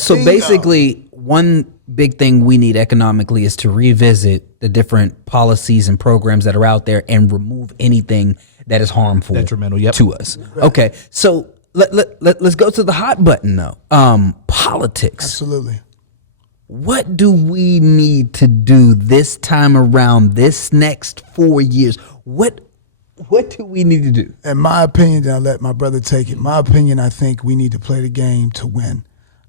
So basically, one big thing we need economically is to revisit the different policies and programs that are out there and remove anything that is harmful, detrimental, to us. Right. Okay, so let's go to the hot button though. Politics. Absolutely. What do we need to do this time around, this next 4 years? What do we need to do? In my opinion, I'll let my brother take it. My opinion, I think we need to play the game to win.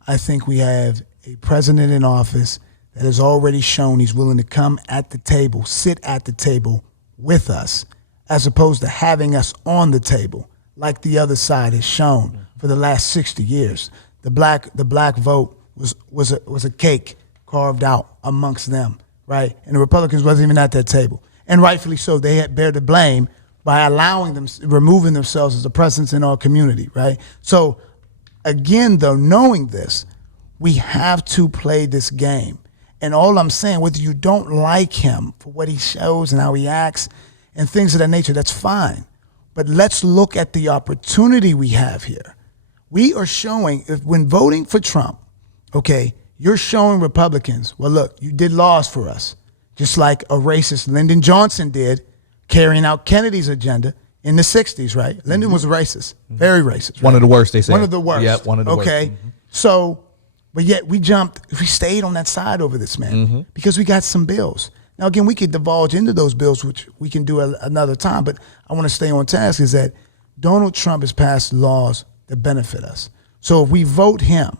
I think we have a president in office that has already shown he's willing to come at the table, sit at the table with us, as opposed to having us on the table, like the other side has shown for the last 60 years. The black vote was a cake carved out amongst them, right? And the Republicans wasn't even at that table. And rightfully so, they had bear the blame by allowing them, removing themselves as a presence in our community, right? So again, though, knowing this, we have to play this game. And all I'm saying, whether you don't like him for what he shows and how he acts and things of that nature, that's fine. But let's look at the opportunity we have here. We are showing, when voting for Trump, okay, you're showing Republicans, well, look, you did laws for us, just like a racist Lyndon Johnson did, carrying out Kennedy's agenda in the 60s, right? Lyndon was a racist, very racist. Right? One of the worst, they say. One of the worst. Yep, one of the worst. Okay, so, but yet we stayed on that side over this man because we got some bills. Now, again, we could divulge into those bills, which we can do another time, but I want to stay on task, is that Donald Trump has passed laws that benefit us. So if we vote him,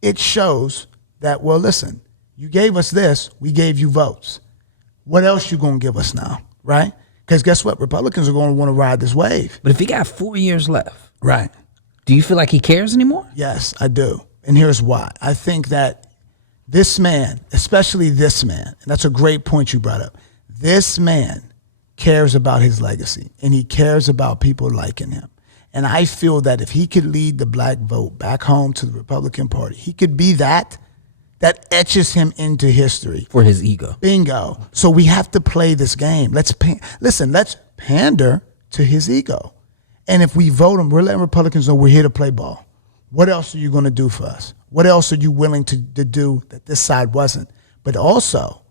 it shows that, well, listen, you gave us this, we gave you votes. What else you going to give us now, right? Because guess what? Republicans are going to want to ride this wave. But if he got 4 years left, right? Do you feel like he cares anymore? Yes, I do. And here's why. I think that this man, especially this man, and that's a great point you brought up, this man cares about his legacy, and he cares about people liking him. And I feel that if he could lead the black vote back home to the Republican Party, he could be that etches him into history. For his ego. Bingo. So we have to play this game. Let's pander to his ego. And if we vote him, we're letting Republicans know we're here to play ball. What else are you going to do for us? What else are you willing to do that this side wasn't? But also,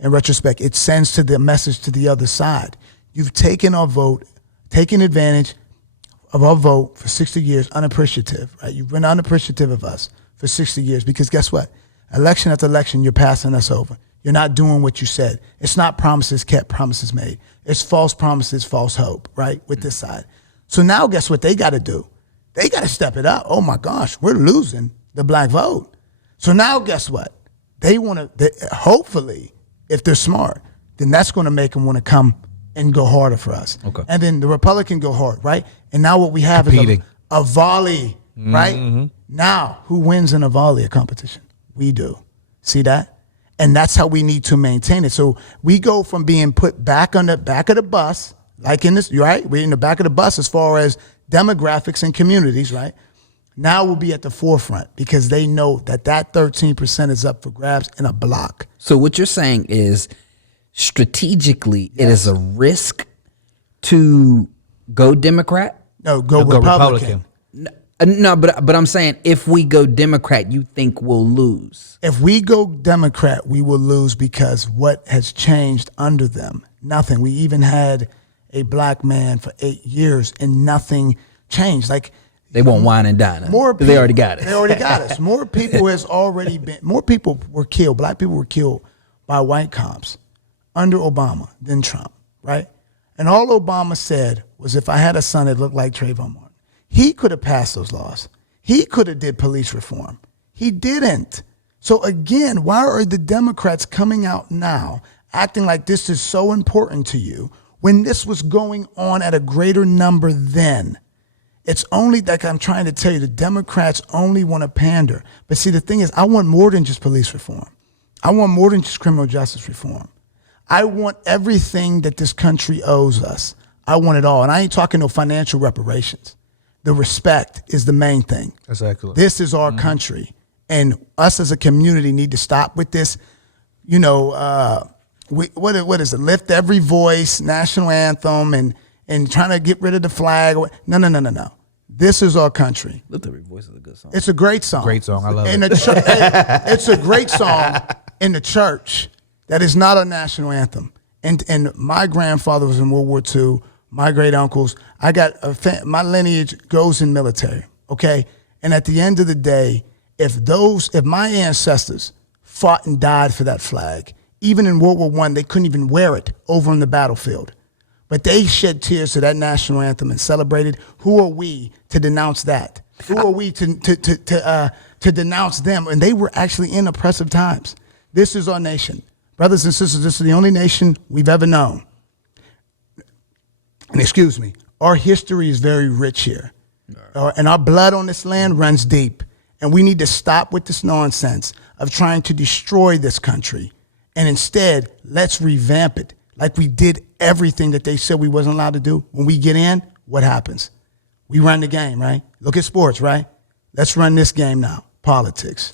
in retrospect, it sends the message to the other side. You've taken our vote, taken advantage of our vote for 60 years, unappreciative, right? You've been unappreciative of us for 60 years because guess what? Election after election, you're passing us over. You're not doing what you said. It's not promises kept, promises made. It's false promises, false hope, right, with this side. So now guess what they got to do? They got to step it up. Oh, my gosh, we're losing the black vote. So now guess what? They want to, hopefully, if they're smart, then that's going to make them want to come and go harder for us. Okay. And then the Republican go hard, right? And now what we have is a volley, right? Now, who wins in a volley, a competition? We do. See that? And that's how we need to maintain it. So we go from being put back on the back of the bus, like in this, right? We're in the back of the bus as far as demographics and communities, right? Now we'll be at the forefront because they know that 13% is up for grabs in a block. So what you're saying is strategically it is a risk to go Democrat? No, go Republican. No, but I'm saying if we go Democrat, you think we'll lose? If we go Democrat, we will lose because what has changed under them? Nothing. We even had a black man for 8 years and nothing changed. Like they won't wine and dine us. More people, they already got it. They already got us. More people has already been. More people were killed. Black people were killed by white cops under Obama than Trump, right? And all Obama said was, if I had a son that looked like Trayvon Martin, he could have passed those laws. He could have did police reform. He didn't. So again, why are the Democrats coming out now acting like this is so important to you when this was going on at a greater number then? It's only like I'm trying to tell you, the Democrats only want to pander. But see, the thing is, I want more than just police reform. I want more than just criminal justice reform. I want everything that this country owes us. I want it all. And I ain't talking no financial reparations. The respect is the main thing. Exactly. This is our country. And us as a community need to stop with this, you know, what is it? Lift every voice, national anthem, and trying to get rid of the flag. No. This is our country. Lift Every Voice is a good song. It's a great song. Great song. I love In it. it's a great song in the church that is not a national anthem. And my grandfather was in World War II. My great uncles. I got my lineage goes in military. Okay, and at the end of the day, if my ancestors fought and died for that flag, even in World War I, they couldn't even wear it over on the battlefield. But they shed tears to that national anthem and celebrated. Who are we to denounce that? Who are we to denounce them? And they were actually in oppressive times. This is our nation. Brothers and sisters, this is the only nation we've ever known. And excuse me, our history is very rich here. And our blood on this land runs deep. And we need to stop with this nonsense of trying to destroy this country. And instead, let's revamp it like we did everything that they said we wasn't allowed to do. When we get in, what happens? We run the game, right? Look at sports, right? Let's run this game now, politics.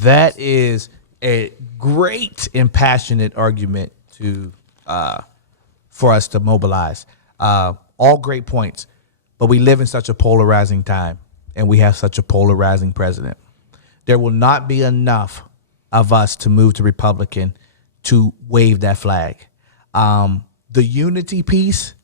That is a great and passionate argument for us to mobilize. All great points, but we live in such a polarizing time, and we have such a polarizing president. There will not be enough of us to move to Republican to wave that flag. The unity piece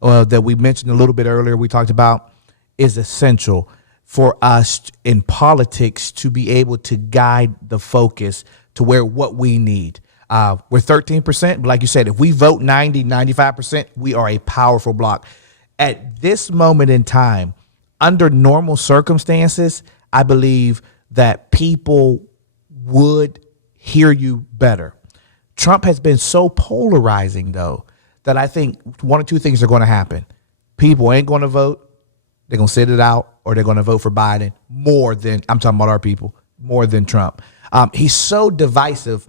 that we mentioned a little bit earlier, we talked about, is essential for us in politics to be able to guide the focus to what we need. We're 13%, but like you said, if we vote 90, 95%, we are a powerful bloc. At this moment in time, under normal circumstances, I believe that people would hear you better. Trump has been so polarizing, though, that I think one or two things are going to happen. People ain't going to vote. They're going to sit it out, or they're going to vote for Biden more than, I'm talking about our people, more than Trump. He's so divisive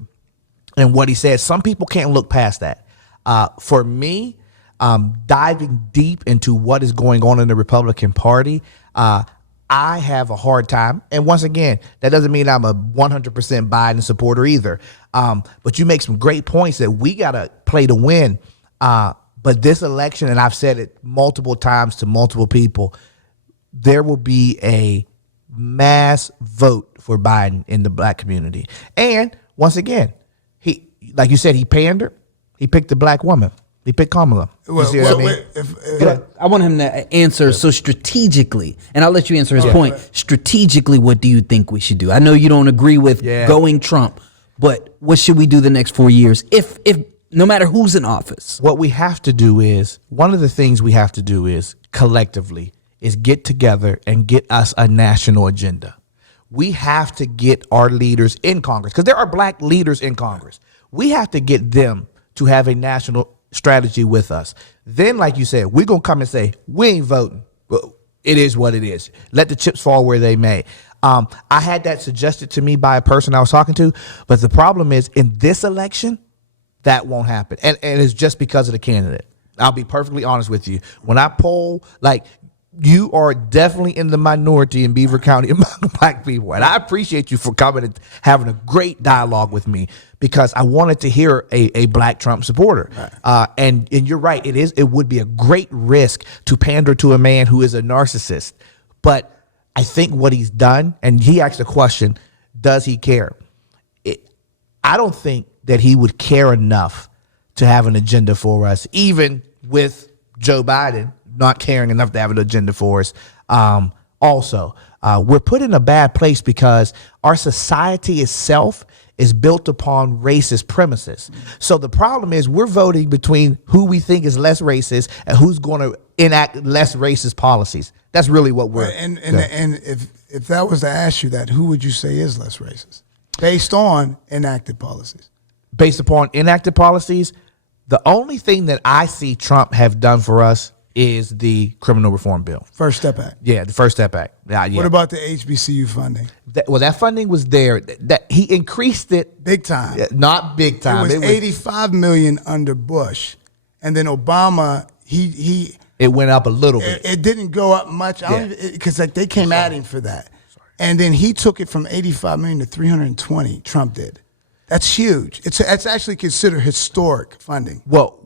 in what he says. Some people can't look past that. For me, diving deep into what is going on in the Republican Party, I have a hard time. And once again, that doesn't mean I'm a 100% Biden supporter either. But you make some great points that we got to play to win. But this election, and I've said it multiple times to multiple people, there will be a mass vote for Biden in the black community. And once again, he, like you said, he pandered. He picked the black woman. He picked Kamala. You see what I mean? I want him to answer so strategically, and I'll let you answer his point. Strategically, what do you think we should do? I know you don't agree with going Trump, but what should we do the next 4 years if no matter who's in office? What we have to do is, one of the things we have to do is collectively is get together and get us a national agenda. We have to get our leaders in Congress, because there are black leaders in Congress. We have to get them to have a national strategy with us. Then, like you said, we're going to come and say, we ain't voting. Well, it is what it is. Let the chips fall where they may. I had that suggested to me by a person I was talking to, but the problem is in this election, that won't happen. And it's just because of the candidate. I'll be perfectly honest with you. When I poll, like, you are definitely in the minority in Beaver County among black people. And I appreciate you for coming and having a great dialogue with me, because I wanted to hear a black Trump supporter. Right. And you're right. It would be a great risk to pander to a man who is a narcissist. But I think what he's done, and he asked the question, does he care? I don't think that he would care enough to have an agenda for us, even with Joe Biden not caring enough to have an agenda for us. Also, we're put in a bad place because our society itself is built upon racist premises. So the problem is we're voting between who we think is less racist and who's going to enact less racist policies. That's really what we're. And if that was to ask you that, who would you say is less racist based on enacted policies? Based upon enacted policies, the only thing that I see Trump have done for us is the criminal reform bill. First Step Act. Yeah, the First Step Act. Yeah. What about the HBCU funding? That funding was there. That he increased it big time. Not big time. It was $85 million under Bush, and then Obama. It went up a little bit. It didn't go up much because they came at him for that, and then he took it from $85 million to $320. Trump did. That's huge. It's actually considered historic funding. Well,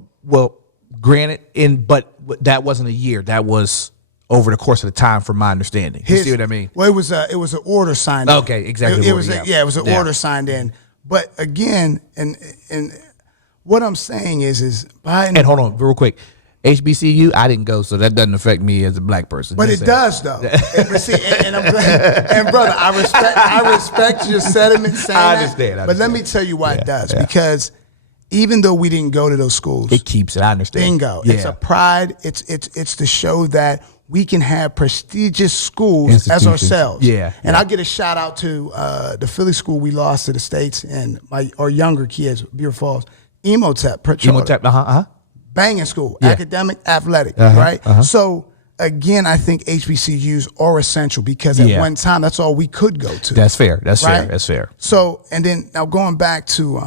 granted, but that wasn't a year. That was over the course of the time, from my understanding. You see what I mean? Well, it was an order signed. Okay, exactly. It was an order signed in. But again, and what I'm saying is Biden. And hold on, real quick. HBCU, I didn't go, so that doesn't affect me as a black person. But it does, though. But see, and I'm glad, and brother, I respect your sentiment saying I understand. that. But let me tell you why it does. Because even though we didn't go to those schools, it keeps it. I understand. Bingo. Yeah. It's a pride. It's to show that we can have prestigious schools as ourselves. Yeah. And I'll get a shout out to the Philly school we lost to the States, and our younger kids, Beer Falls, Emotep. Emotep, banging school, academic, athletic, right? So again, I think HBCUs are essential because at one time that's all we could go to. That's fair. That's fair. That's fair. So, and then now going back to,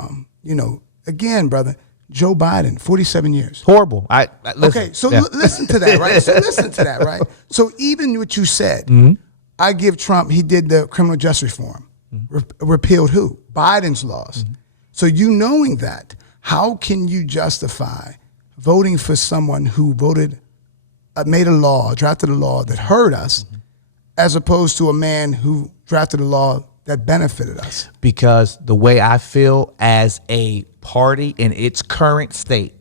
again, brother, Joe Biden, 47 years. Horrible. Listen. Okay, so listen to that, right? So listen to that, right? So even what you said, I give Trump, he did the criminal justice reform, repealed who? Biden's laws. So you knowing that, how can you justify voting for someone who made a law, drafted a law that hurt us, as opposed to a man who drafted a law that benefited us? Because the way I feel as a party in its current state,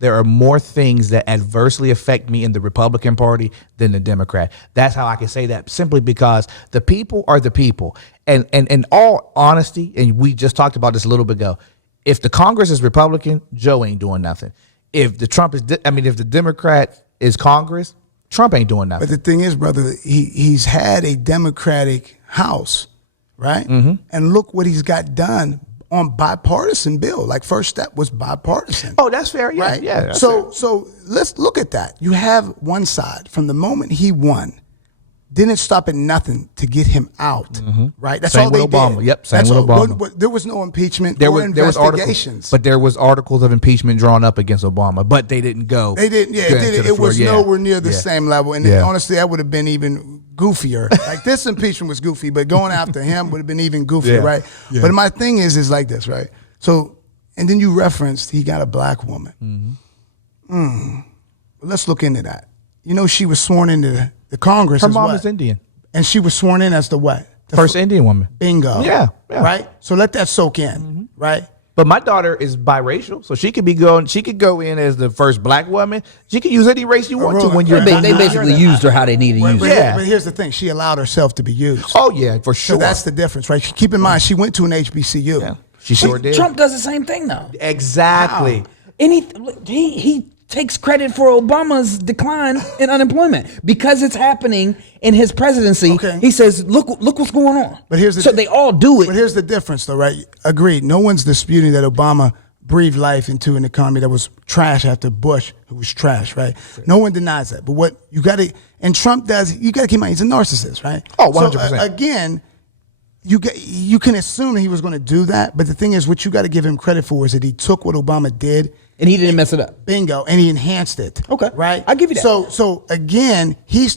there are more things that adversely affect me in the Republican Party than the Democrat. That's how I can say that, simply because the people are the people. And in all honesty, and we just talked about this a little bit ago, if the Congress is Republican, Joe ain't doing nothing. If the if the Democrat is Congress, Trump ain't doing nothing. But the thing is, brother, he's had a Democratic House, right? And look what he's got done on bipartisan bill. Like First Step was bipartisan. Oh, that's fair. Yeah, right? Yeah. So let's look at that. You have one side from the moment he won. Didn't stop at nothing to get him out, right? That's same all they with Obama. did. Yep, same with Obama. There was no impeachment or investigations. There was articles of impeachment drawn up against Obama, but they didn't go. They didn't. Yeah, it was nowhere near the same level. And honestly, that would have been even goofier. Like this impeachment was goofy, but going after him would have been even goofier, right? Yeah. But my thing is like this, right? So, and then you referenced he got a black woman. Let's look into that. You know, she was sworn into the Congress. Her mom is Indian. And she was sworn in as the what? The first Indian woman. Bingo. Yeah. Right? So let that soak in, right? But my daughter is biracial, so she could go in as the first black woman. She could use any race you want to when you're. They basically used her how they need to use her. But here's the thing: she allowed herself to be used. Oh yeah, for sure. So that's the difference, right? Keep in mind, she went to an HBCU. Yeah, she sure did. Trump does the same thing though. Exactly. Wow. And he takes credit for Obama's decline in unemployment because it's happening in his presidency. Okay. He says, "Look what's going on." But they all do it. But here's the difference, though, right? Agreed. No one's disputing that Obama breathed life into an economy that was trash after Bush, who was trash, right? Sure. No one denies that. But what you got to, and Trump does, you got to keep in mind, he's a narcissist, right? Oh, 100%. So, again, you can assume he was going to do that. But the thing is, what you got to give him credit for is that he took what Obama did. And he didn't mess it up. Bingo. And he enhanced it. Okay. Right? I'll give you that. So again, he's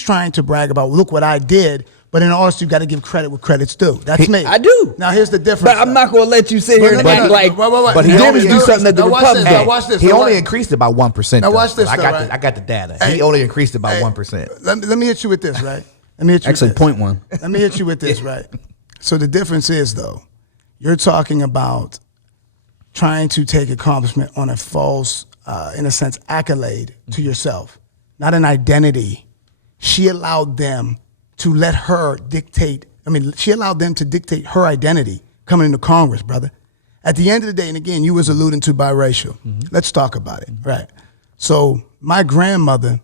trying to brag about, look what I did. But in all honesty, you got to give credit where credit's due. That's me. I do. Now, here's the difference. But I'm not going to let you sit here and act like but he didn't do something that the Republicans. Now watch this. He only increased it by 1%. Now watch this. I got the data. He only increased it by 1%. Let me hit you with this, right? Let me hit you Actually, with this. 0.1. Let me hit you with this, right? So the difference is, though, you're talking about trying to take accomplishment on a false, in a sense, accolade to yourself, not an identity. She allowed them to let her dictate. She allowed them to dictate her identity coming into Congress, brother. At the end of the day, and again, you was alluding to biracial. Let's talk about it, right? So my grandmother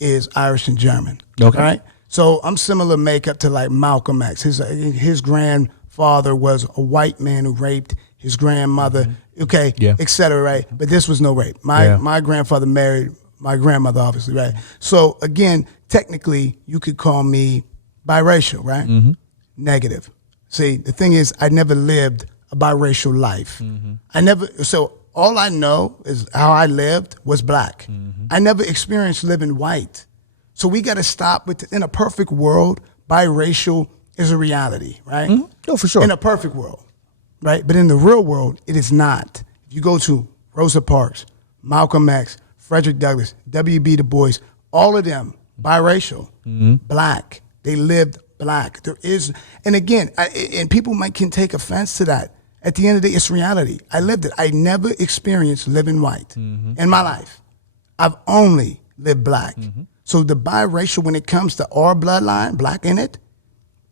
is Irish and German. Okay. Right? So I'm similar makeup to like Malcolm X. His grandfather was a white man who raped his grandmother, et cetera, right? But this was no rape. My grandfather married my grandmother, obviously, right? So again, technically, you could call me biracial, right? Negative. See, the thing is, I never lived a biracial life. So all I know is how I lived was black. I never experienced living white. So we got to stop with, in a perfect world, biracial is a reality, right? Oh, for sure. In a perfect world, right? But in the real world, it is not. If you go to Rosa Parks, Malcolm X, Frederick Douglass, W.B. Du Bois, all of them biracial, black. They lived black. There is, and again, and people can take offense to that. At the end of the day, it's reality. I lived it. I never experienced living white in my life. I've only lived black. So the biracial, when it comes to our bloodline, black in it,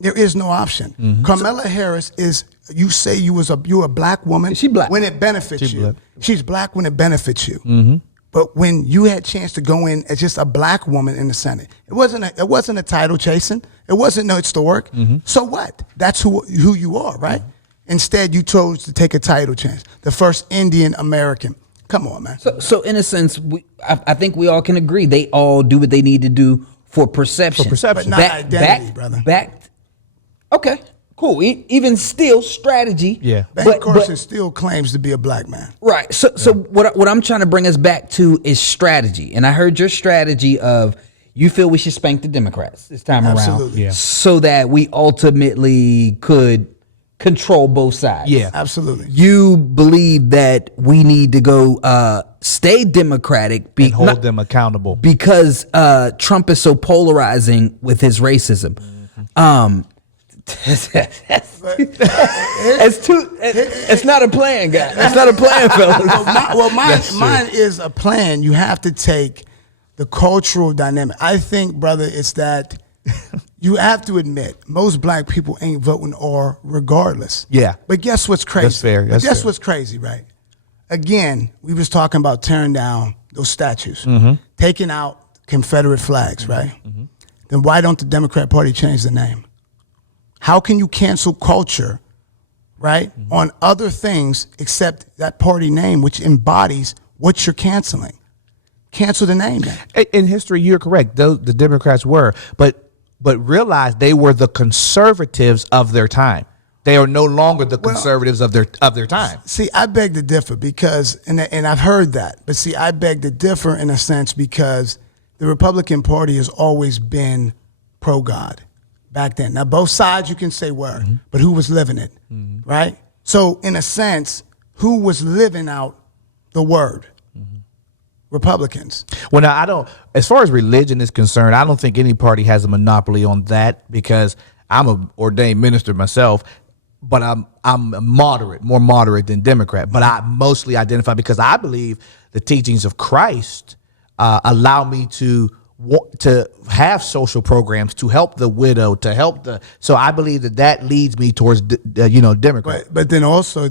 there is no option. Kamala Harris is, you say you're a black woman. Is she black? When it benefits you. Black. She's black when it benefits you. But when you had a chance to go in as just a black woman in the Senate, it wasn't a title chasing. It wasn't no historic. So what? That's who you are, right? Instead, you chose to take a title chance. The first Indian American. Come on, man. So in a sense, I think we all can agree they all do what they need to do for perception. But not identity, brother. Okay, cool. Even still, strategy. Yeah. Ben Carson still claims to be a black man. Right. So what I'm trying to bring us back to is strategy. And I heard your strategy of you feel we should spank the Democrats this time Absolutely. around, so that we ultimately could control both sides. Yeah. Absolutely. You believe that we need to go stay Democratic And hold them accountable. because Trump is so polarizing with his racism. It's not a plan, guys. It's not a plan, fellas. Mine is a plan. You have to take the cultural dynamic. I think, brother, it's that you have to admit most black people ain't voting or regardless. Yeah. But guess what's crazy? That's fair. That's guess fair. what's crazy, right? Again, we was talking about tearing down those statues, taking out Confederate flags, right? Then why don't the Democrat Party change the name? How can you cancel culture, right, on other things except that party name, which embodies what you're canceling? Cancel the name then. In history, you're correct. The Democrats were, but realize they were the conservatives of their time. They are no longer the conservatives of their time. See, I beg to differ because, and I've heard that, but see, I beg to differ in a sense because the Republican Party has always been pro-God back then. Now, both sides you can say were, but who was living it, right? So, in a sense, who was living out the word? Republicans. Well, now I don't. As far as religion is concerned, I don't think any party has a monopoly on that because I'm an ordained minister myself, but I'm more moderate than Democrat. But I mostly identify because I believe the teachings of Christ allow me to have social programs to help the widow, to help the. So I believe that leads me towards Democrat. But then also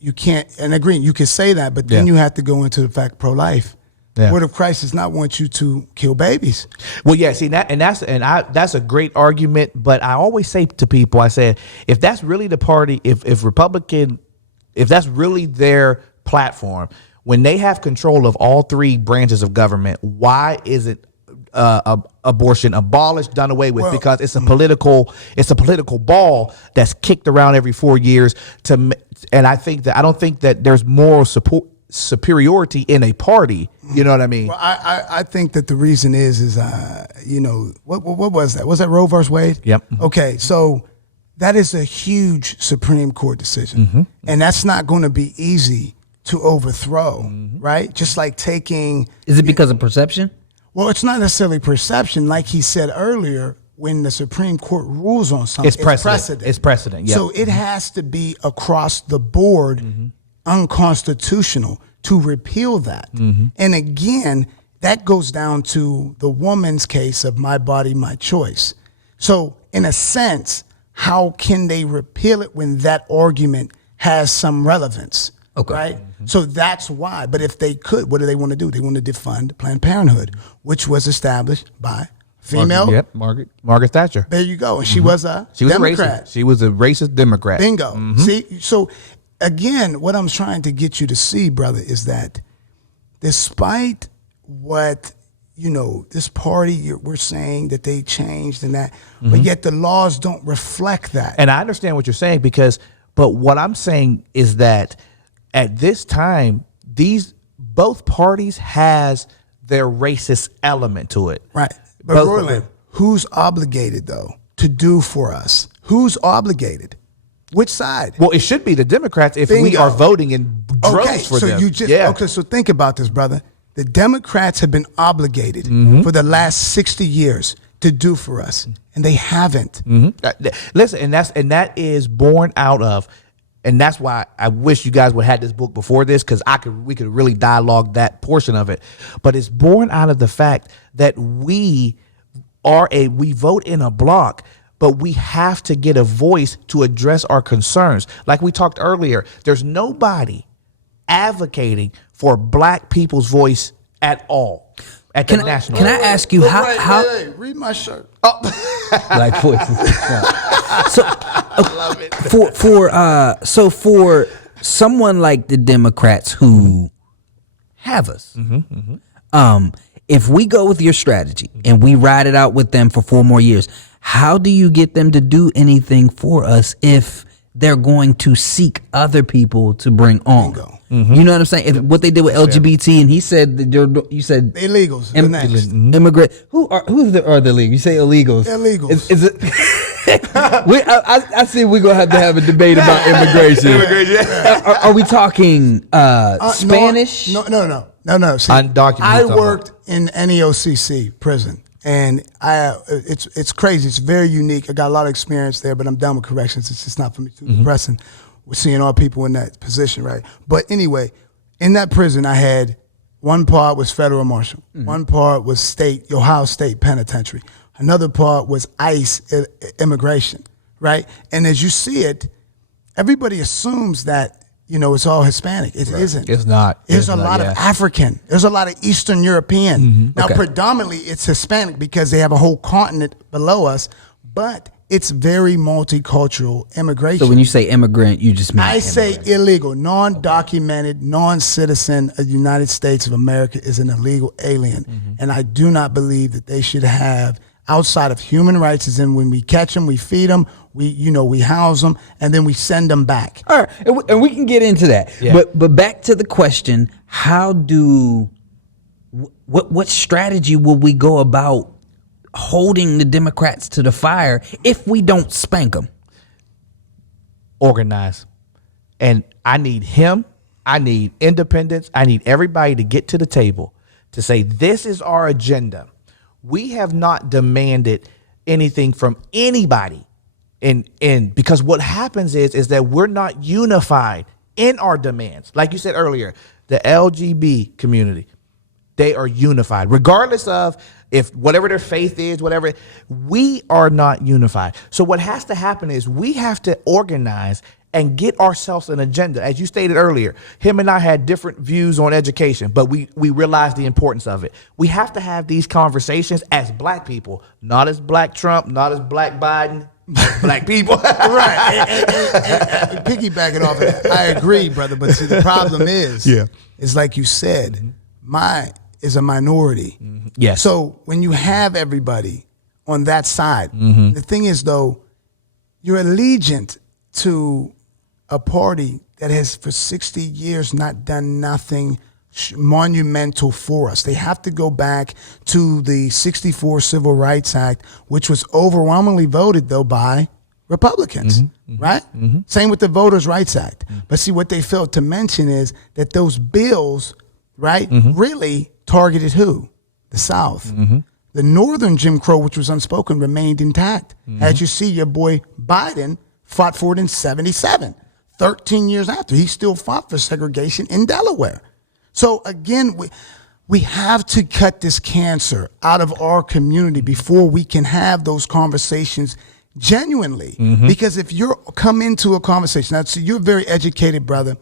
you can't, and agree, you can say that, but then you have to go into the fact pro-life. Yeah. Word of Christ does not want you to kill babies. Well, yeah, see that's a great argument, but I always say to people, I said, if that's really the party, if that's really their platform, when they have control of all three branches of government, why isn't abortion abolished, done away with? Because it's a political ball that's kicked around every 4 years and I don't think that there's moral superiority in a party. You know what I mean? Well, I think that the reason is what was that? Was that Roe versus Wade? Yep. Okay, so that is a huge Supreme Court decision, and that's not going to be easy to overthrow, right? Just like taking. Is it because of perception? Well, it's not necessarily perception. Like he said earlier, when the Supreme Court rules on something, it's precedent. It's precedent. Yep. So it has to be across the board unconstitutional to repeal that. And again, that goes down to the woman's case of my body, my choice. So in a sense, how can they repeal it when that argument has some relevance? Okay. Right? So that's why. But if they could, what do they want to do? They want to defund Planned Parenthood, which was established by female. Margaret Thatcher. There you go. And she was a Democrat. She was a racist Democrat. Bingo. See, so again, what I'm trying to get you to see, brother, is that despite what, this party, we're saying that they changed and that, but yet the laws don't reflect that. And I understand what you're saying but what I'm saying is that at this time, both parties has their racist element to it. Right. But Roland, who's obligated, though, to do for us? Who's obligated? Which side? Well, it should be the Democrats if we are voting in droves for them. So think about this, brother. the Democrats have been obligated for the last 60 years to do for us, and they haven't. Listen, and that is born out of, and that's why I wish you guys would have had this book before this, because we could really dialogue that portion of it. But it's born out of the fact that we vote in a block, but we have to get a voice to address our concerns. Like we talked earlier, there's nobody advocating for black people's voice at all at the national. Can I ask you how? Hey, read my shirt. Black voices. So I love it. For someone like the Democrats who have us, if we go with your strategy and we ride it out with them for 4 more years, how do you get them to do anything for us if they're going to seek other people to bring on? You know what I'm saying? If what they did with LGBT, and he said that you said illegals, immigrant. Who are the illegals? You say illegals. Illegals. Is it? I see we're gonna have a debate about immigration. Are we talking Spanish? No. See, Undocumented. I worked in NEOCC prison, and it's crazy. It's very unique. I got a lot of experience there, but I'm done with corrections. It's just not for me. Too depressing. We're seeing all people in that position, right? But anyway, in that prison, I had one part was federal marshal, one part was Ohio State Penitentiary, another part was ICE immigration, right? And as you see it, everybody assumes that it's all Hispanic. It isn't. It's not. There's a lot of African. There's a lot of Eastern European. Now, predominantly, it's Hispanic because they have a whole continent below us, but it's very multicultural immigration. So when you say immigrant, you just mean I say illegal, non-documented, non-citizen of the United States of America is an illegal alien. And I do not believe that they should have, outside of human rights, as in when we catch them, we feed them, we house them, and then we send them back. All right, and we can get into that. Yeah. But back to the question, what strategy will we go about holding the Democrats to the fire if we don't spank them? Organize. And I need him. I need independents. I need everybody to get to the table to say, this is our agenda. We have not demanded anything from anybody. And because what happens is that we're not unified in our demands. Like you said earlier, the LGBT community, they are unified, regardless of if whatever their faith is, whatever, we are not unified. So what has to happen is we have to organize and get ourselves an agenda. As you stated earlier, him and I had different views on education, but we realized the importance of it. We have to have these conversations as black people, not as black Trump, not as black Biden, black people. Right. And piggybacking off of that, I agree, brother. But see, the problem is, it's like you said, is a minority. Yes. So when you have everybody on that side, the thing is, though, you're allegiant to a party that has for 60 years not done nothing monumental for us. They have to go back to the 64 Civil Rights Act, which was overwhelmingly voted, though, by Republicans, right? Same with the Voters' Rights Act. But see, what they failed to mention is that those bills, right, really targeted who? The South. The Northern Jim Crow, which was unspoken, remained intact. As you see, your boy Biden fought for it in 1977. 13 years after, he still fought for segregation in Delaware. So again, we have to cut this cancer out of our community before we can have those conversations genuinely. Because if you're come into a conversation, now, so you're a very educated brother,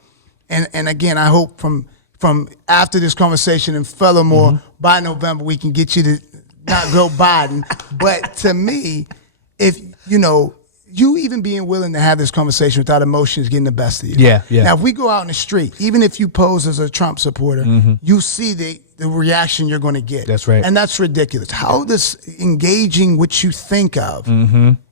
and again, I hope from after this conversation and furthermore, by November, we can get you to not go Biden. But to me, if, you even being willing to have this conversation without emotions getting the best of you. Yeah. Now, if we go out in the street, even if you pose as a Trump supporter, you see the reaction you're going to get. That's right. And that's ridiculous. How does engaging what you think of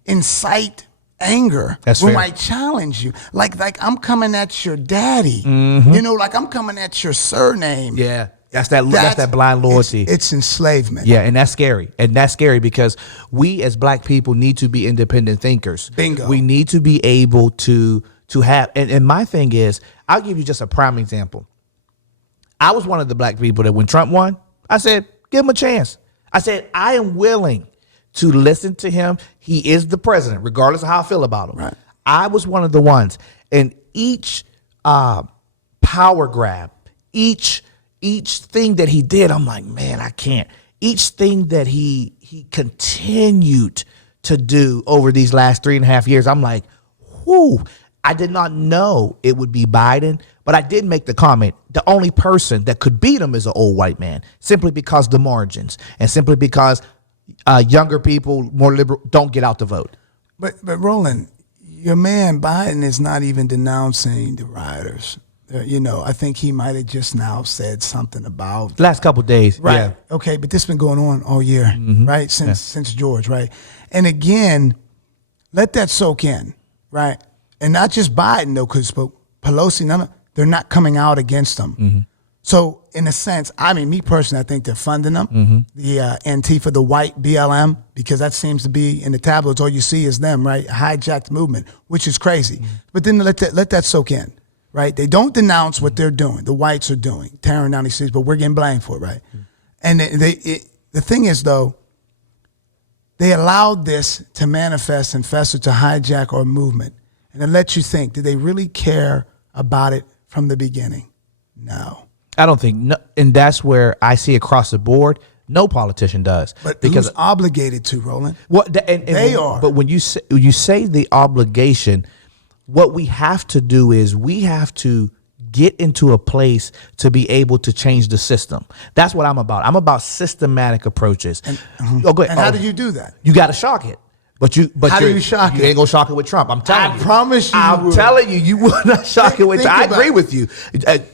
incite anger when I challenge you? Like I'm coming at your daddy. Like I'm coming at your surname. Yeah. That's that blind loyalty. It's enslavement. Yeah, and that's scary. And that's scary because we as black people need to be independent thinkers. Bingo. We need to be able to have, and my thing is, I'll give you just a prime example. I was one of the black people that when Trump won, I said, give him a chance. I said, I am willing to listen to him. He is the president, regardless of how I feel about him. Right. I was one of the ones. And each power grab, each thing that he did, I'm like, man, I can't. Each thing that he continued to do over these last 3.5 years, I'm like, whoo. I did not know it would be Biden, but I did make the comment, the only person that could beat him is an old white man, simply because the margins and simply because younger people, more liberal, don't get out to vote. But Roland, your man Biden is not even denouncing the rioters. I think he might have just now said something about Last couple of days. right. Yeah. Okay, but this has been going on all year, right? Since George, right? And again, let that soak in, right? And not just Biden though, because Pelosi, they're not coming out against them. So in a sense, me personally, I think they're funding them. The Antifa, the white BLM, because that seems to be in the tabloids. All you see is them, right? Hijacked movement, which is crazy. But then let that soak in, right? They don't denounce what they're doing. The whites are doing, tearing down these cities, but we're getting blamed for it, right? And the thing is though, they allowed this to manifest and fester to hijack our movement. And it lets you think, did they really care about it from the beginning? No. I don't think, no, and that's where I see across the board, no politician does. But because who's obligated to, Roland? and they are. But when you say the obligation, what we have to do is we have to get into a place to be able to change the system. That's what I'm about. I'm about systematic approaches. And how do you do that? You got to shock it. But how do you shock it? You ain't gonna shock it with Trump. I'm telling you. I promise you. I'm telling you, you will not shock it with Trump. I agree with you.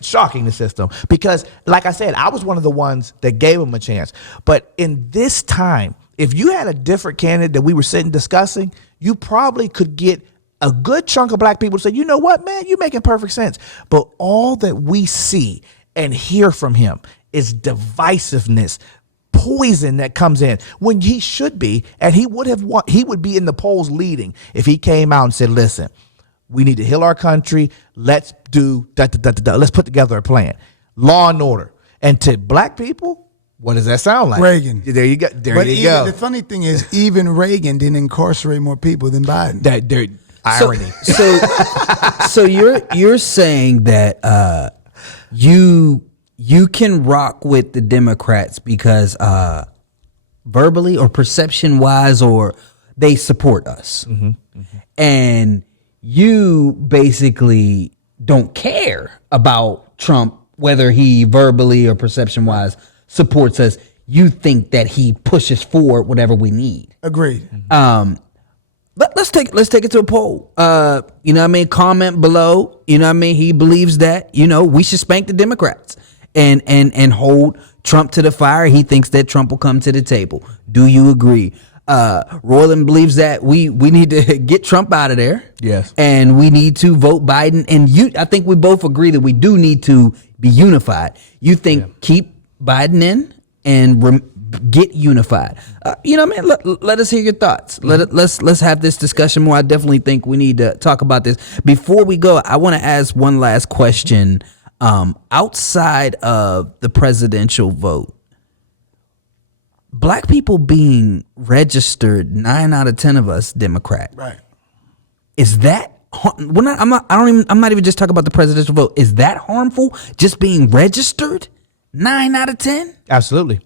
Shocking the system. Because, like I said, I was one of the ones that gave him a chance. But in this time, if you had a different candidate that we were sitting discussing, you probably could get a good chunk of black people to say, you know what, man, you're making perfect sense. But all that we see and hear from him is divisiveness, poison that comes in when he should be, and he would be in the polls leading if he came out and said, listen, we need to heal our country. Let's do let's put together a plan. Law and order. And to black people, what does that sound like? Reagan. There you go. Go. The funny thing is, even Reagan didn't incarcerate more people than Biden. Irony. So you're saying that you can rock with the Democrats because verbally or perception wise, or they support us, and you basically don't care about Trump, whether he verbally or perception wise supports us. You think that he pushes forward whatever we need. Agreed. Let's take it to a poll. Comment below. He believes that, we should spank the Democrats and hold Trump to the fire. He thinks that Trump will come to the table. Do you agree? Roland believes that we need to get Trump out of there. Yes. And we need to vote Biden. And I think we both agree that we do need to be unified. You think keep Biden in and get unified. Let us hear your thoughts. Let's have this discussion more. I definitely think we need to talk about this. Before we go, I want to ask one last question. Outside of the presidential vote, black people being registered, 9 out of 10 of us Democrat. Right. Is that I'm not even just talking about the presidential vote. Is that harmful? Just being registered 9 out of 10? Absolutely.